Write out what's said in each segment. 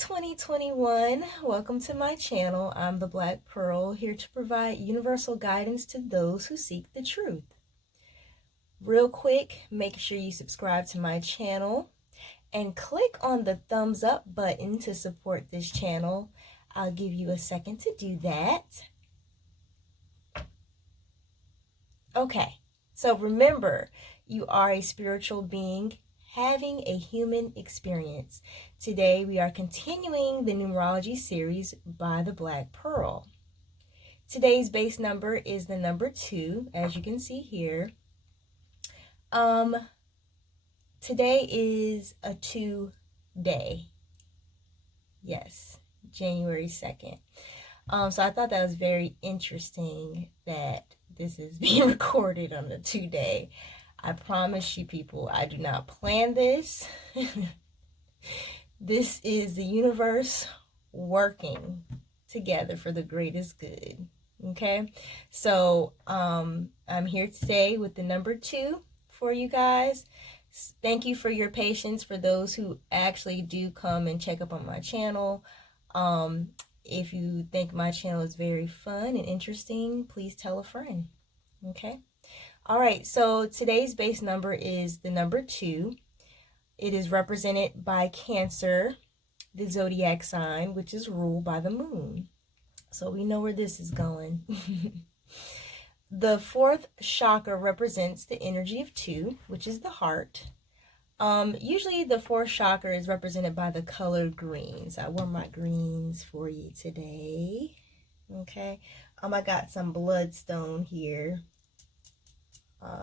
2021. Welcome to my channel. I'm the Black Pearl, here to provide universal guidance to those who seek the truth. Real quick, make sure you subscribe to my channel and click on the thumbs up button to support this channel. I'll give you a second to do that. Okay, so remember, you are a spiritual being having a human experience. Today we are continuing the Numerology Series by the Black Pearl. Today's base number is the number 2, as you can see here. Today is a 2 day. Yes, January 2nd. So I thought that was very interesting that this is being recorded on the 2 day. I promise you people, I do not plan this. This is the universe working together for the greatest good. Okay, so I'm here today with the number 2 for you guys. Thank you for your patience for those who actually do come and check up on my channel. If you think my channel is very fun and interesting, please tell a friend. Okay. All right, so today's base number is the number 2. It is represented by Cancer, the zodiac sign, which is ruled by the moon. So we know where this is going. The 4th chakra represents the energy of 2, which is the heart. Usually the 4th chakra is represented by the color green. So I wore my greens for you today. Okay. I got some bloodstone here.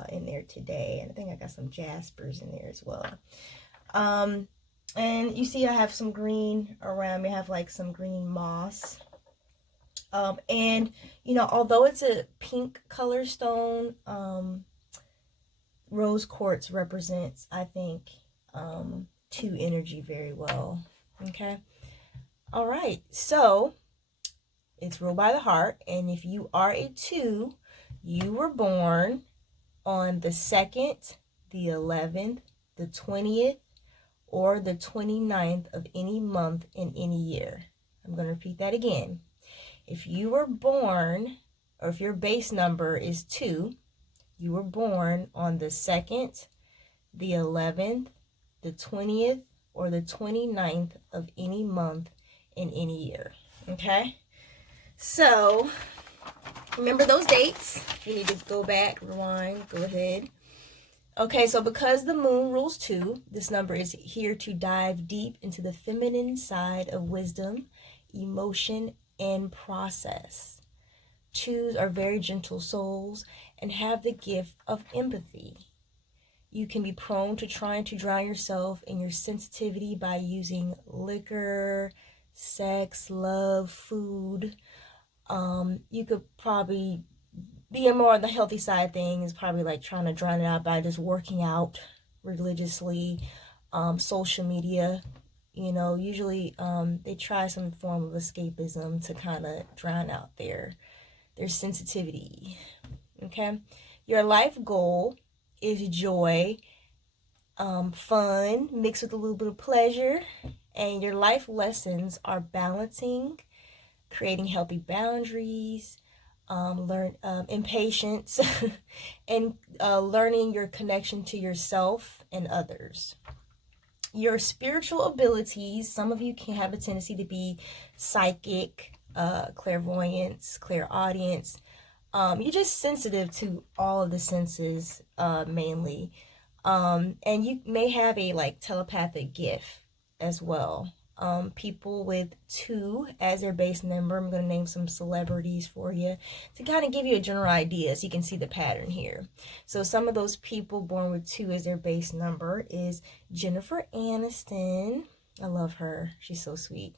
In there today, and I think I got some jaspers in there as well. And you see I have some green around me. I have like some green moss. And you know, although it's a pink color stone, rose quartz represents, I think, 2 energy very well. Okay. All right, so it's ruled by the heart, and if you are a 2, you were born on the 2nd, the 11th, the 20th, or the 29th of any month in any year. I'm going to repeat that again. If you were born, or if your base number is 2, you were born on the 2nd, the 11th, the 20th, or the 29th of any month in any year. Okay? So remember those dates. You need to go back, rewind, go ahead. Okay, so because the moon rules 2, this number is here to dive deep into the feminine side of wisdom, emotion, and process. 2s are very gentle souls and have the gift of empathy. You can be prone to trying to drown yourself in your sensitivity by using liquor, sex, love, food. You could probably be more on the healthy side of things, probably like trying to drown it out by just working out religiously, social media, you know, usually they try some form of escapism to kind of drown out their sensitivity. Okay, your life goal is joy, fun mixed with a little bit of pleasure, and your life lessons are balancing, creating healthy boundaries, impatience, and learning your connection to yourself and others. Your spiritual abilities, some of you can have a tendency to be psychic, clairvoyance, clairaudience. You're just sensitive to all of the senses, mainly. And you may have a like telepathic gift as well. People with 2 as their base number. I'm going to name some celebrities for you to kind of give you a general idea so you can see the pattern here. So some of those people born with 2 as their base number is Jennifer Aniston. I love her. She's so sweet.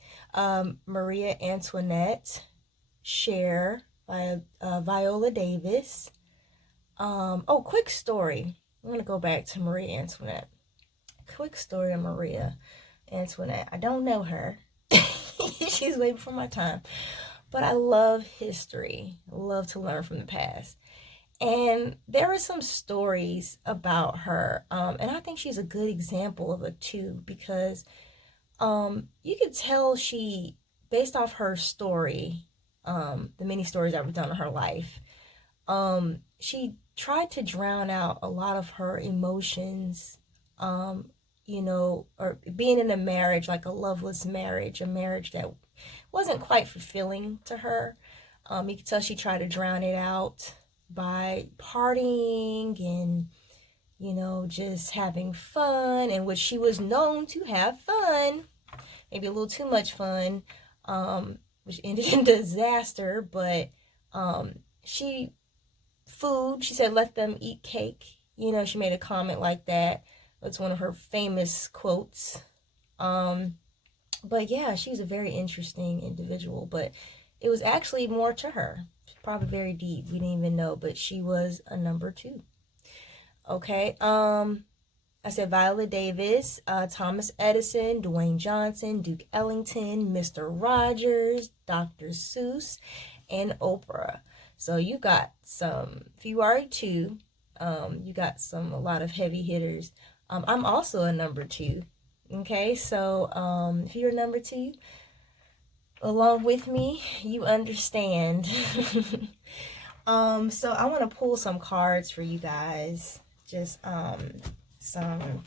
Maria Antoinette, Cher, Viola Davis. Oh, quick story. I'm going to go back to Maria Antoinette. Quick story on Maria Antoinette. I don't know her. She's way before my time. But I love history. I love to learn from the past. And there are some stories about her. And I think she's a good example of a 2 because You could tell she, based off her story, the many stories that were done in her life, she tried to drown out a lot of her emotions, you know, or being in a marriage, like a loveless marriage, a marriage that wasn't quite fulfilling to her. You could tell she tried to drown it out by partying and, you know, just having fun, and which she was known to have fun, maybe a little too much fun, which ended in disaster. But she she said, let them eat cake. You know, she made a comment like that. It's one of her famous quotes. But yeah, she's a very interesting individual, but it was actually more to her. She's probably very deep. We didn't even know, but she was a number 2. Okay. I said Viola Davis, Thomas Edison, Dwayne Johnson, Duke Ellington, Mr. Rogers, Dr. Seuss, and Oprah. So you got some, if you are a 2, you got a lot of heavy hitters. I'm also a number 2. Okay, so if you're a number 2, along with me, you understand. So I want to pull some cards for you guys. Just some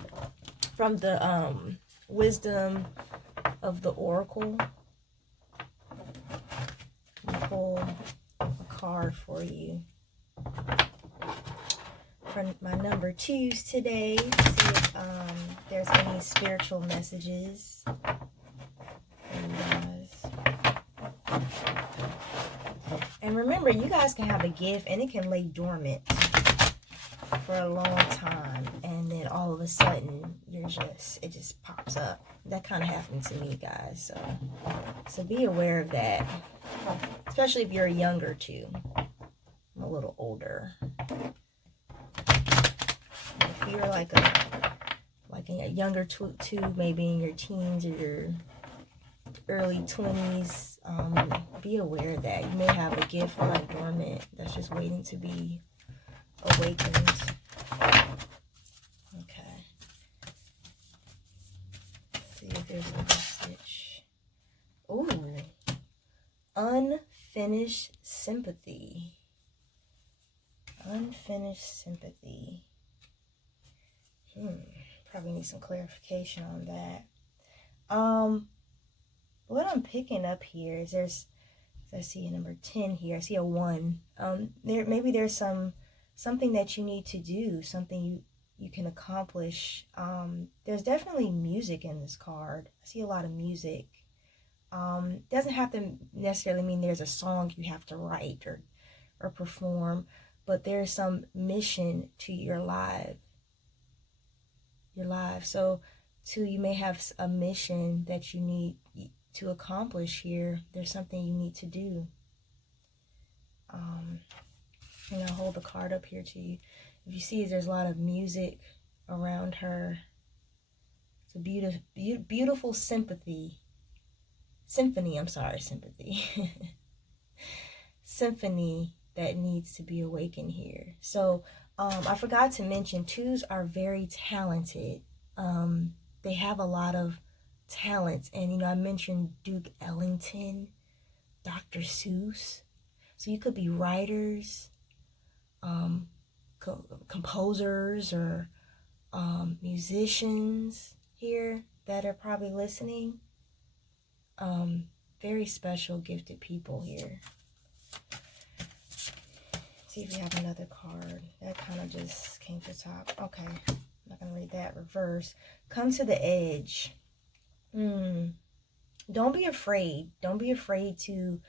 from the wisdom of the oracle. I'll pull a card for you for my number 2s today. See if there's any spiritual messages for you guys. And remember, you guys can have a gift and it can lay dormant for a long time, and then all of a sudden it just pops up. That kind of happened to me, guys. So be aware of that, especially if you're younger too. I'm a little older. If you're like a younger too, maybe in your teens or your early 20s, be aware that you may have a gift lying dormant that's just waiting to be awakened. Okay. Let's see if there's a message. Ooh. Unfinished sympathy. Unfinished sympathy. Probably need some clarification on that. What I'm picking up here is I see a number 10 here. I see a 1. There's something that you need to do, something you can accomplish. There's definitely music in this card. I see a lot of music. Doesn't have to necessarily mean there's a song you have to write or perform, but there's some mission to your life. So too, you may have a mission that you need to accomplish here. There's something you need to do. And I'll hold the card up here to you. If you see, there's a lot of music around her. It's a beautiful symphony. Symphony that needs to be awakened here. So I forgot to mention, 2s are very talented. They have a lot of talents, and you know, I mentioned Duke Ellington, Dr. Seuss. So you could be writers, composers, or musicians here that are probably listening. Very special, gifted people here. See if we have another card. That kind of just came to the top. Okay, I'm not gonna read that. Reverse. Come to the edge. Don't be afraid. Don't be afraid to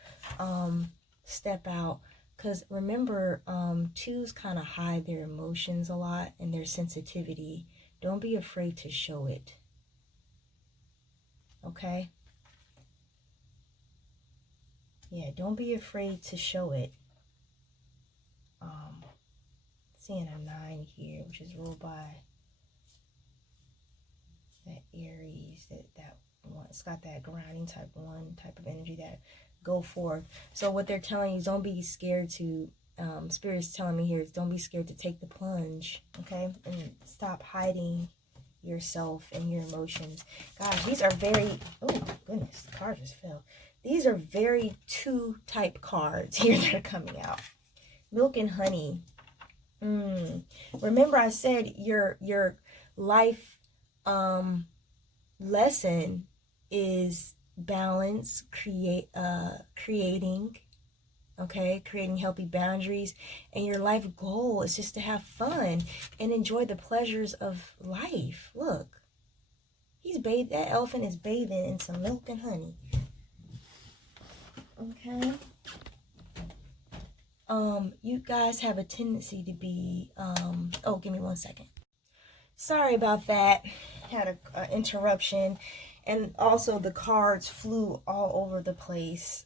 step out. Because remember, 2s kind of hide their emotions a lot and their sensitivity. Don't be afraid to show it. Okay? Yeah, don't be afraid to show it. Seeing a 9 here, which is ruled by that Aries, that one. It's got that grounding type of energy, that go forth. So what they're telling you is don't be scared to, Spirit's telling me here is don't be scared to take the plunge, okay? And stop hiding yourself and your emotions. Gosh, these are very, oh goodness, the card just fell. These are very 2 type cards here that are coming out. Milk and honey. Remember I said your life lesson is balance, creating, okay, creating healthy boundaries, and your life goal is just to have fun and enjoy the pleasures of life. Look, that elephant is bathing in some milk and honey. Okay. You guys have a tendency to be, oh, give me 1 second. Sorry about that. Had an interruption. And also the cards flew all over the place.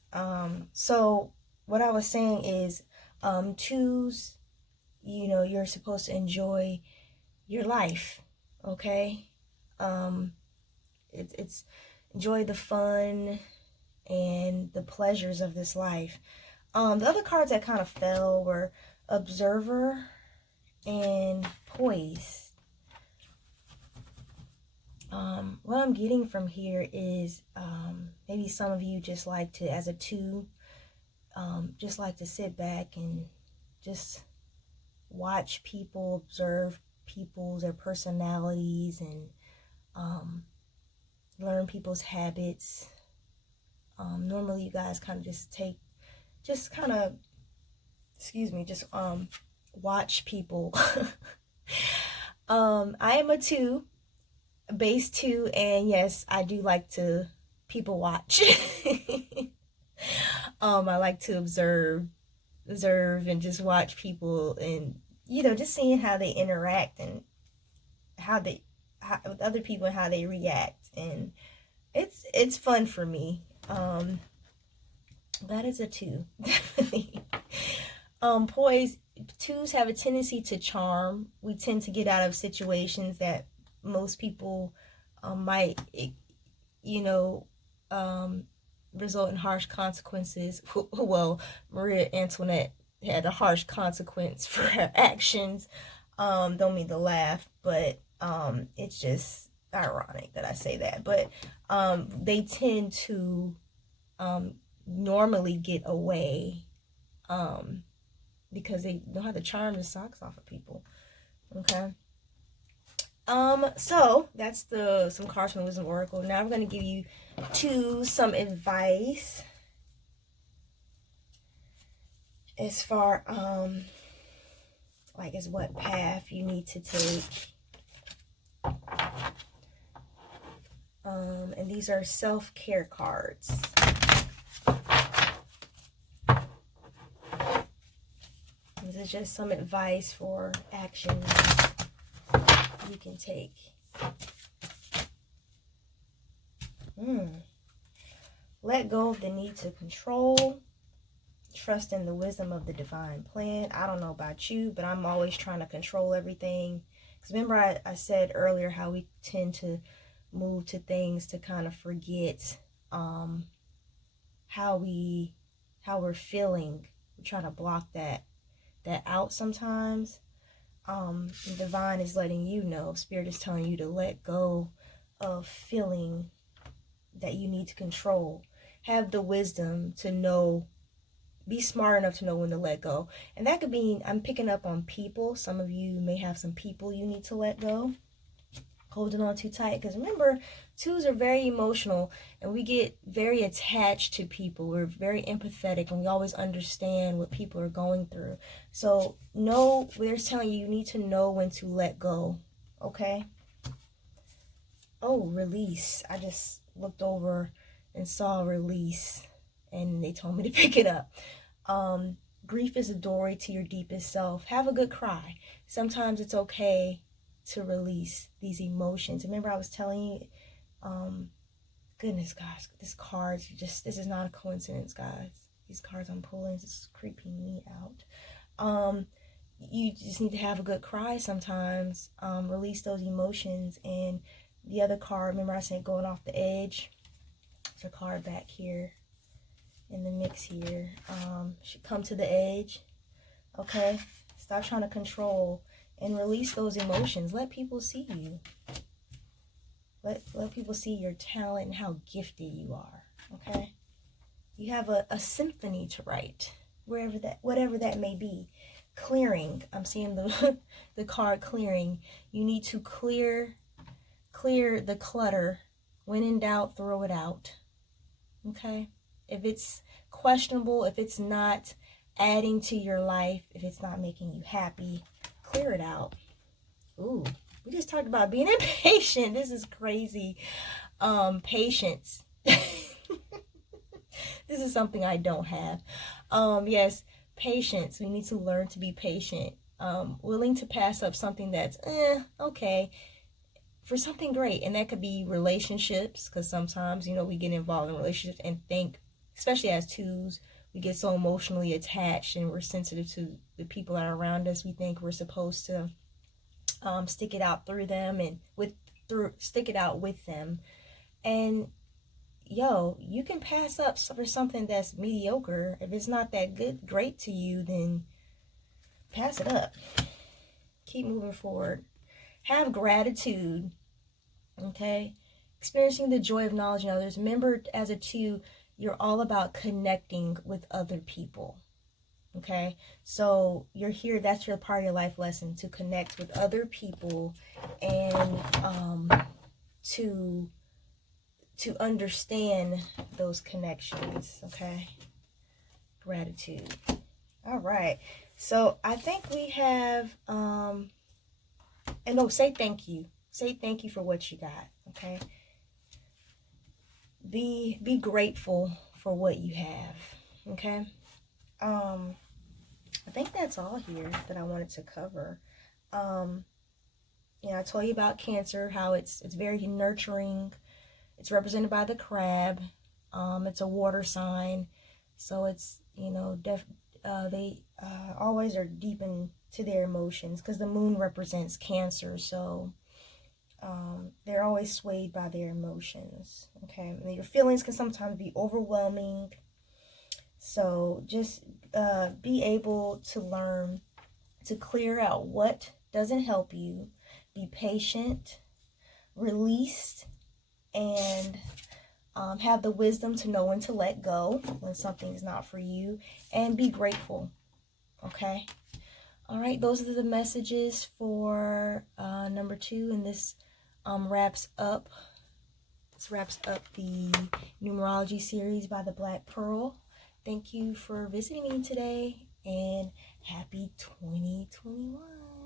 So what I was saying is, 2s, you know, you're supposed to enjoy your life, okay? It's enjoy the fun and the pleasures of this life. The other cards that kind of fell were Observer and Poise. What I'm getting from here is maybe some of you just like to, as a 2, just like to sit back and just watch people, observe people, their personalities, and learn people's habits. Normally you guys kind of just watch people. I am a 2, base 2, and yes, I do like to people watch. I like to observe and just watch people, and you know, just seeing how they interact and how with other people and how they react, and it's fun for me. That is a 2, definitely. Poise, 2s have a tendency to charm. We tend to get out of situations that most people might, you know, result in harsh consequences. Well, Maria Antoinette had a harsh consequence for her actions. Don't mean to laugh, but it's just ironic that I say that. But they tend to normally get away because they know how to charm the socks off of people. Okay. So that's some cards from the Wisdom Oracle. Now I'm going to give you some advice as far like as what path you need to take. And these are self-care cards. This is just some advice for actions you can take. Let go of the need to control. Trust in the wisdom of the divine plan. I don't know about you, but I'm always trying to control everything. Because remember I said earlier how we tend to move to things to kind of forget how we're feeling. We try to block that out sometimes. The divine is letting you know, Spirit is telling you to let go of feeling that you need to control. Have the wisdom to know, be smart enough to know when to let go. And that could be, I'm picking up on people. Some of you may have some people you need to let go. Holding on too tight. Because remember, 2s are very emotional and we get very attached to people. We're very empathetic and we always understand what people are going through. So know, they're telling you need to know when to let go. Okay? Oh, release. I just looked over and saw release and they told me to pick it up. Grief is a doorway to your deepest self. Have a good cry. Sometimes it's okay to release these emotions. Remember I was telling you, goodness guys, this is not a coincidence, guys. These cards I'm pulling is creeping me out. You just need to have a good cry sometimes. Release those emotions. And the other card, remember I said going off the edge. There's a card back here in the mix here. Should come to the edge. Okay? Stop trying to control and release those emotions. Let people see you. Let people see your talent and how gifted you are. Okay? You have a symphony to write, whatever that may be. Clearing. I'm seeing the the card clearing. You need to clear the clutter. When in doubt, throw it out. Okay? If it's questionable, if it's not adding to your life, if it's not making you happy, clear it out. Ooh, we just talked about being impatient. This is crazy. Patience. This is something I don't have. Yes, patience. We need to learn to be patient. Willing to pass up something that's okay for something great. And that could be relationships, because sometimes, we get involved in relationships and think, especially as twos, we get so emotionally attached and we're sensitive to the people that are around us. We think we're supposed to stick it out through them and stick it out with them. And you can pass up for something that's mediocre. If it's not that great to you, then pass it up. Keep moving forward. Have gratitude. Okay? Experiencing the joy of knowledge in others. Remember, as a two, you're all about connecting with other people. Okay? So you're here, that's your part of your life lesson, to connect with other people and to understand those connections. Okay? Gratitude. All right. So I think we have say thank you. Say thank you for what you got. Okay? Be grateful for what you have. Okay? I think that's all here that I wanted to cover. I told you about Cancer, how it's very nurturing. It's represented by the crab. It's a water sign, so it's they always are deep into their emotions, because the moon represents Cancer, so they're always swayed by their emotions. Okay, and your feelings can sometimes be overwhelming, so just be able to learn to clear out what doesn't help you, be patient, release, and have the wisdom to know when to let go when something's not for you, and be grateful. Okay? All right, those are the messages for number 2, and this wraps up the Numerology Series by the Black Pearl. Thank you for visiting me today, and happy 2021.